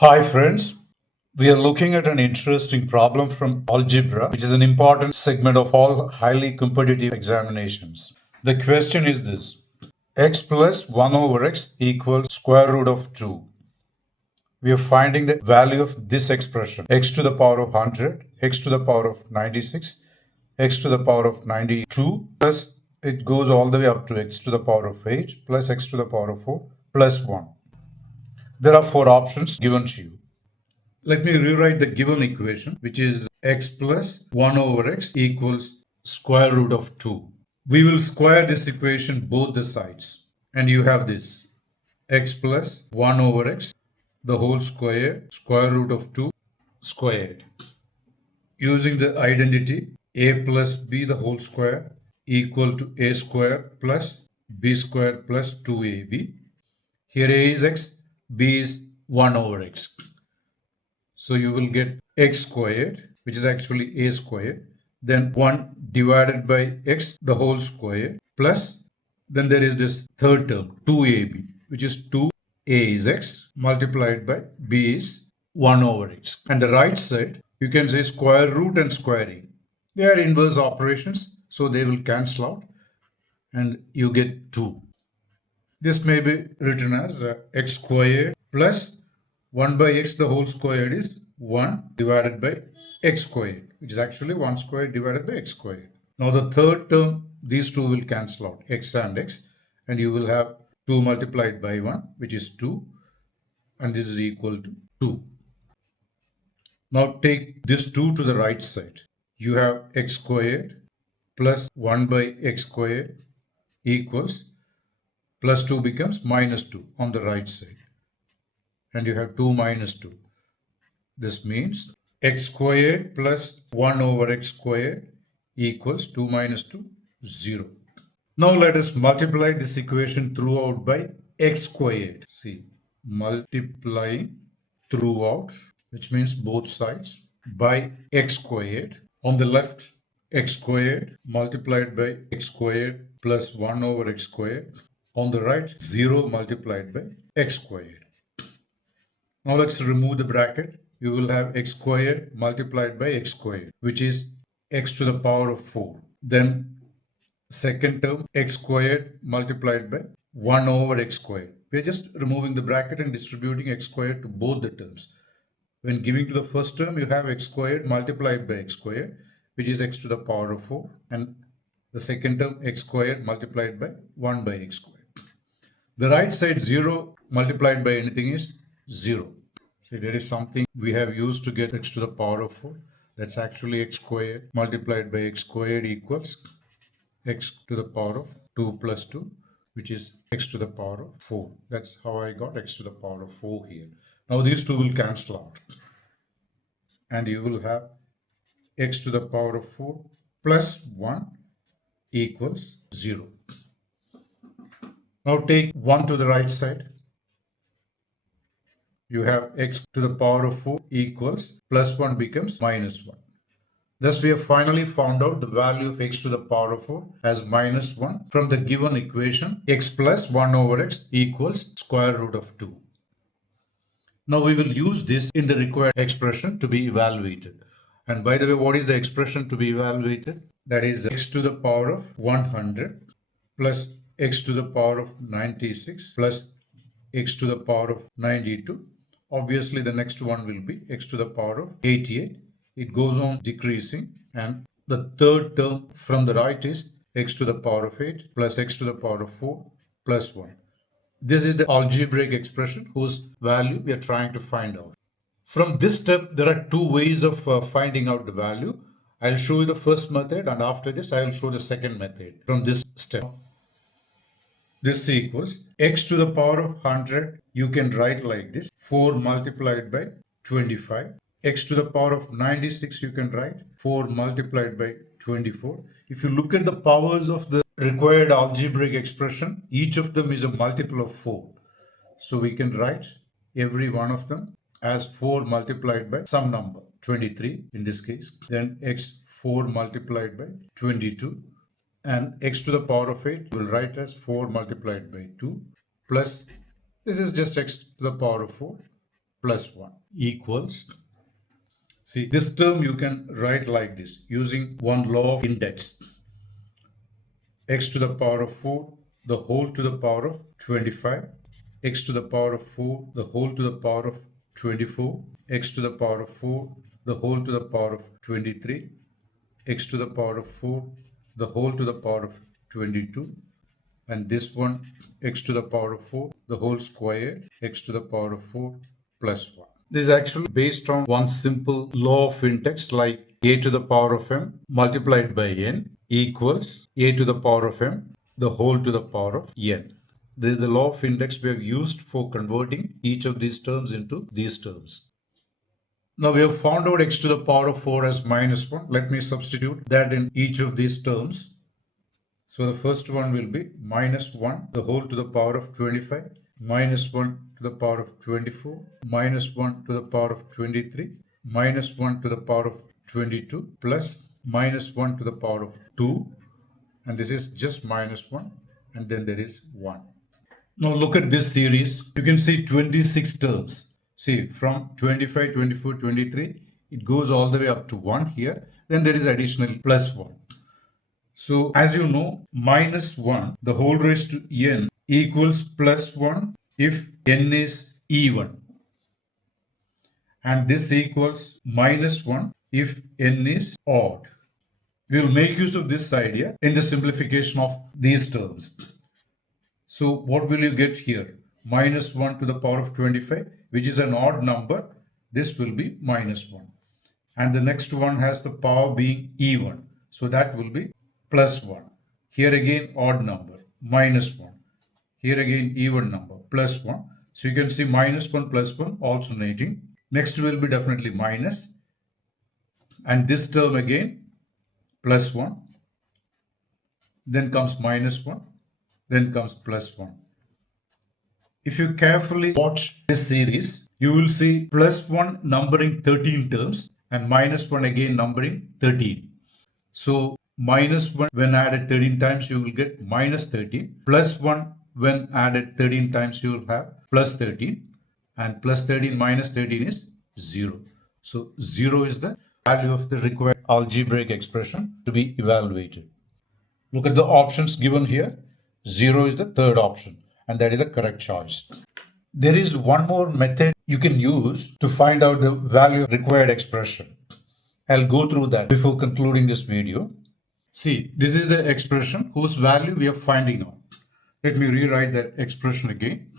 Hi friends, we are looking at an interesting problem from Algebra, which is an important segment of all highly competitive examinations. The question is this: x plus 1 over x equals square root of 2. We are finding the value of this expression: x to the power of 100, x to the power of 96, x to the power of 92, plus it goes all the way up to x to the power of 8, plus x to the power of 4, plus 1. There are four options given to you. Let me rewrite the given equation, which is x plus 1 over x equals square root of 2. We will square this equation both the sides. And you have this x plus 1 over x, the whole square root of 2 squared. Using the identity a plus b the whole square equal to a square plus b square plus 2ab. Here a is x, b is 1 over x. So you will get x squared, which is actually a squared, then 1 divided by x, the whole square, plus, then there is this third term, 2ab, which is 2a is x, multiplied by b is 1 over x. And the right side, you can say square root and squaring. They are inverse operations, so they will cancel out, and you get 2. This may be written as x squared plus 1 by x the whole squared is 1 divided by x squared, which is actually 1 squared divided by x squared. Now the third term, these two will cancel out, x and x, and you will have 2 multiplied by 1, which is 2, and this is equal to 2. Now take this 2 to the right side. You have x squared plus 1 by x squared equals plus 2 becomes minus 2 on the right side. And you have 2 minus 2. This means x squared plus 1 over x squared equals 2 minus 2, 0. Now let us multiply this equation throughout by x squared. See, multiplying throughout, which means both sides, by x squared. On the left, x squared multiplied by x squared plus 1 over x squared. On the right, 0 multiplied by x squared. Now let's remove the bracket. You will have x squared multiplied by x squared, which is x to the power of 4. Then second term, x squared multiplied by 1 over x squared. We are just removing the bracket and distributing x squared to both the terms. When giving to the first term, you have x squared multiplied by x squared, which is x to the power of 4. And the second term, x squared multiplied by 1 by x squared. The right side 0 multiplied by anything is 0. See, there is something we have used to get x to the power of 4. That's actually x squared multiplied by x squared equals x to the power of 2 plus 2, which is x to the power of 4. That's how I got x to the power of 4 here. Now these two will cancel out. And you will have x to the power of 4 plus 1 equals 0. Now take 1 to the right side. You have x to the power of 4 equals plus 1 becomes minus 1. Thus, we have finally found out the value of x to the power of 4 as minus 1 from the given equation x plus 1 over x equals square root of 2. Now, we will use this in the required expression to be evaluated. And by the way, what is the expression to be evaluated? That is x to the power of 100 plus x to the power of 96 plus x to the power of 92. Obviously, the next one will be x to the power of 88. It goes on decreasing, and the third term from the right is x to the power of 8 plus x to the power of 4 plus 1. This is the algebraic expression whose value we are trying to find out. From this step, there are two ways of finding out the value. I'll show you the first method, and after this, I will show the second method from this step. This equals x to the power of 100. You can write like this: 4 multiplied by 25. X to the power of 96, you can write 4 multiplied by 24. If you look at the powers of the required algebraic expression, each of them is a multiple of 4. So we can write every one of them as 4 multiplied by some number, 23 in this case. Then x 4 multiplied by 22. And x to the power of 8 will write as 4 multiplied by 2 plus, this is just x to the power of 4 plus 1 equals. See, this term you can write like this using one law of index. X to the power of 4, the whole to the power of 25, x to the power of 4, the whole to the power of 24, x to the power of 4, the whole to the power of 23, x to the power of 4, the whole to the power of 22, and this one x to the power of 4, the whole square, x to the power of 4 plus 1. This is actually based on one simple law of index like a to the power of m multiplied by n equals a to the power of m, the whole to the power of n. This is the law of index we have used for converting each of these terms into these terms. Now we have found out x to the power of 4 as minus 1. Let me substitute that in each of these terms. So the first one will be minus 1, the whole to the power of 25, minus 1 to the power of 24, minus 1 to the power of 23, minus 1 to the power of 22, plus minus 1 to the power of 2, and this is just minus 1, and then there is 1. Now look at this series. You can see 26 terms. See, from 25, 24, 23, it goes all the way up to 1 here. Then there is additional plus 1. So as you know, minus 1, the whole raised to n equals plus 1 if n is even. And this equals minus 1 if n is odd. We will make use of this idea in the simplification of these terms. So what will you get here? Minus 1 to the power of 25, which is an odd number. This will be minus 1. And the next one has the power being even. So that will be plus 1. Here again odd number, minus 1. Here again even number, plus 1. So you can see minus 1 plus 1 alternating. Next will be definitely minus. And this term again, plus 1. Then comes minus 1. Then comes plus 1. If you carefully watch this series, you will see plus 1 numbering 13 terms and minus 1 again numbering 13. So minus 1 when added 13 times you will get minus 13. Plus 1 when added 13 times you will have plus 13. And plus 13 minus 13 is 0. So 0 is the value of the required algebraic expression to be evaluated. Look at the options given here. 0 is the third option, and that is the correct choice. There is one more method you can use to find out the value of required expression. I'll go through that before concluding this video. See, this is the expression whose value we are finding out. Let me rewrite that expression again.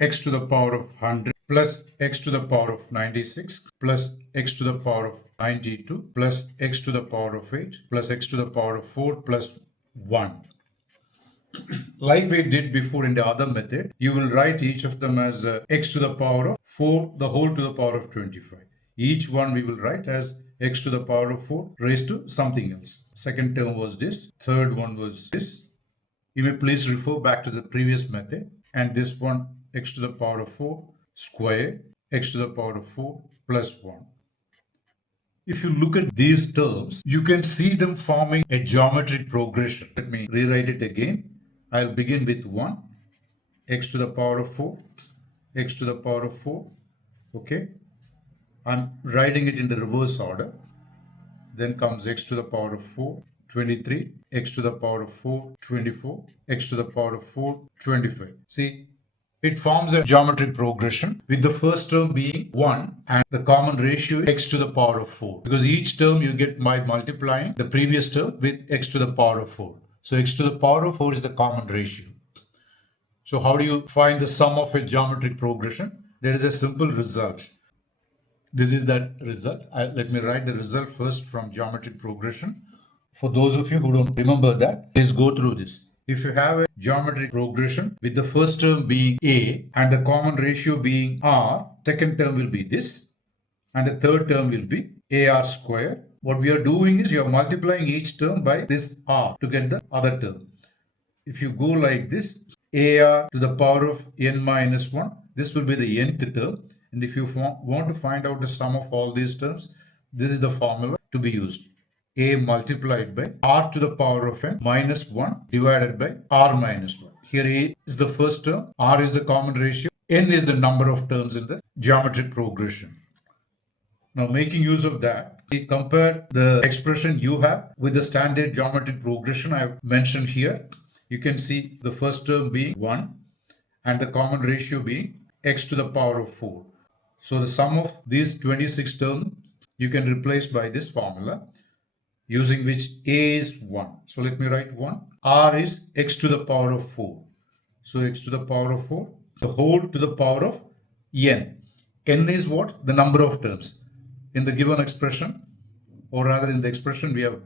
X to the power of 100 plus x to the power of 96 plus x to the power of 92 plus x to the power of 8 plus x to the power of 4 plus 1. Like we did before in the other method, you will write each of them as x to the power of 4, the whole to the power of 25. Each one we will write as x to the power of 4 raised to something else. Second term was this, third one was this. You may please refer back to the previous method. And this one, x to the power of 4 square, x to the power of 4 plus 1. If you look at these terms, you can see them forming a geometric progression. Let me rewrite it again. I'll begin with 1, x to the power of 4, x to the power of 4. Okay. I'm writing it in the reverse order. Then comes x to the power of 4, 23, x to the power of 4, 24, x to the power of 4, 25. See, it forms a geometric progression with the first term being 1 and the common ratio is x to the power of 4. Because each term you get by multiplying the previous term with x to the power of 4. So x to the power of 4 is the common ratio. So how do you find the sum of a geometric progression? There is a simple result. This is that result. Let me write the result first from geometric progression. For those of you who don't remember that, please go through this. If you have a geometric progression with the first term being a and the common ratio being r, second term will be this and the third term will be ar square. What we are doing is you are multiplying each term by this r to get the other term. If you go like this, ar to the power of n minus 1, this will be the nth term. And if you want to find out the sum of all these terms, this is the formula to be used. A multiplied by r to the power of n minus 1 divided by r minus 1. Here a is the first term, r is the common ratio, N is the number of terms in the geometric progression. Now, making use of that, we compare the expression you have with the standard geometric progression I have mentioned here. You can see the first term being 1 and the common ratio being x to the power of 4. So the sum of these 26 terms you can replace by this formula, using which a is 1. So let me write 1. R is x to the power of 4. So x to the power of 4, the whole to the power of n. N is what? The number of terms. In the given expression, or rather in the expression we have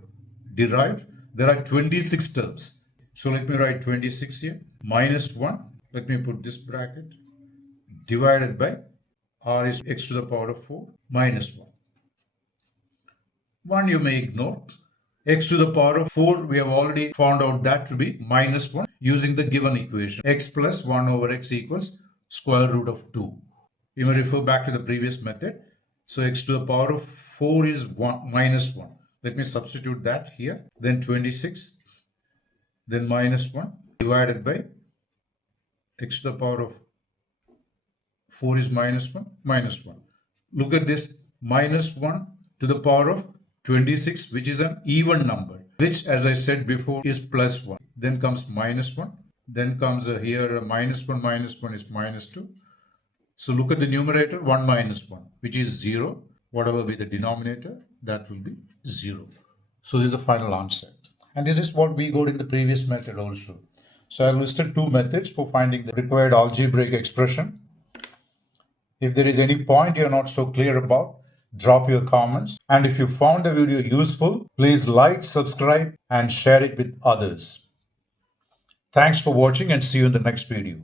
derived, there are 26 terms. So let me write 26 here, minus 1. Let me put this bracket, divided by r is x to the power of 4 minus 1. 1 you may ignore. X to the power of 4, we have already found out that to be minus 1 using the given equation. X plus 1 over x equals square root of 2. You may refer back to the previous method. So x to the power of 4 is 1 minus 1. Let me substitute that here. Then 26, then minus 1 divided by x to the power of 4 is minus 1, minus 1. Look at this, minus 1 to the power of 26, which is an even number, which as I said before is plus 1. Then comes minus 1. Then comes here minus 1 is minus 2. So look at the numerator, 1 minus 1, which is 0. Whatever be the denominator, that will be 0. So this is the final answer. And this is what we got in the previous method also. So I listed two methods for finding the required algebraic expression. If there is any point you're not so clear about, drop your comments. And if you found the video useful, please like, subscribe, and share it with others. Thanks for watching and see you in the next video.